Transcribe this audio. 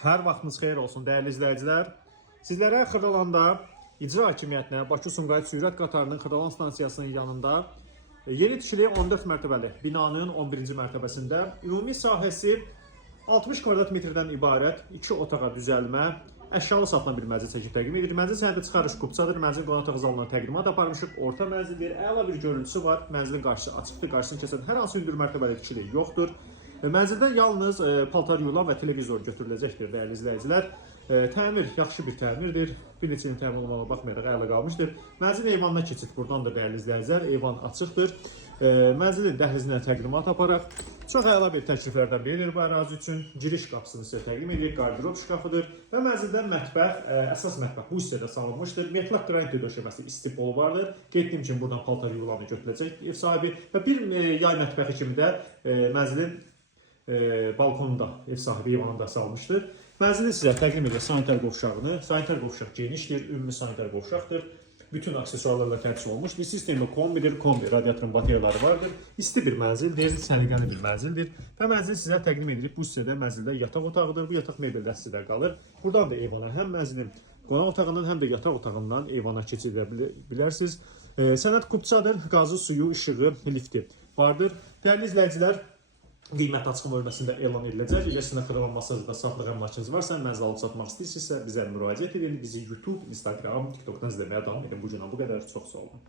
Hər vaxtınız xeyir olsun dəyərli izləyicilər. Sizlərə Xırdalanda İcra Hakimiyyətinə Bakı-Sumqayıt Sürət Qatarının Xırdalan stansiyasının yanında yeni tikili 14 mərtəbəli binanın 11-ci mərtəbəsində ümumi sahəsi 60 kvadrat metrdən ibarət 2 otağa düzəlmə, əşyalı satılan bir mənzil çəkib təqdim edir. Mənzil sənədi çıxarış qupçadır. Mənzil qonaq otağı zalına təqdimat aparmışıq. Orta mənzildir. Əla bir görüntüsü var. Mənzilin qarşısı açıqdır. Qarşısını kəsən hər hansı hündür mərtəbəli tikili yoxdur. Mənzildən yalnız paltar yulan və televizor götürüləcəkdir dəyərli izləyicilər. Təmir yaxşı bir təmirdir. Bir neçə ilin təmir olmağa baxmayaraq əla qalmışdır. Mənzil eyvanına keçid buradan da dəyərli izləyicilər. Eyvan açıqdır. Mənzilin dəhlizinə təqdimat aparaq. Çox əla bir təkliflərdən biridir bu ərazi üçün. Giriş qapısını sizə təqdim edir. Qardirob şkafıdır və mənzildən mətbəx, əsas mətbəx bu hissədə salınmışdır. Metlaq qranit döşəməsi isti polu vardır. Qeyd etdiyim kimi buradan paltar yulanı götürüləcək ev sahibi və bir yay mətbəxi kimi də mənzilin balkonunda ev sahibi eyvanında salmışdır. Mənzilin sizə təqdim edir sanitar qovşağını. Sanitar qovşaq genişdir, ümumi sanitar qovşaqdır. Bütün aksesuarlarla təchiz olunmuş. Bir sistemli kombidir, kombi radiatorun bateriyaları vardır. İsti bir mənzildir, səliqəli bir mənzildir. Və mənzil sizə təqdim edilir. Bu hissədə mənzildə yataq otağıdır. Bu yataq mebellər sizdə qalır. Buradan da eyvana həm mənzilin qonaq otağından, həm də yataq otağından eyvana keçidə bilərsiniz. Sənəd qupçadır, qazı, suyu, işığı, lifti vardır. Dəyərli izləyicilər, qiymət açıqlama bölməsində elan ediləcək. Əgər sizin Xırdalan masajda satlıq əmlakınız varsa, mənzil alıb satmaq istəyirsinizsə bizə müraciət edin. Bizi YouTube, Instagram, TikTokdan izləməyə davam edin. Bu günə bu qədər. Çox sağ olun.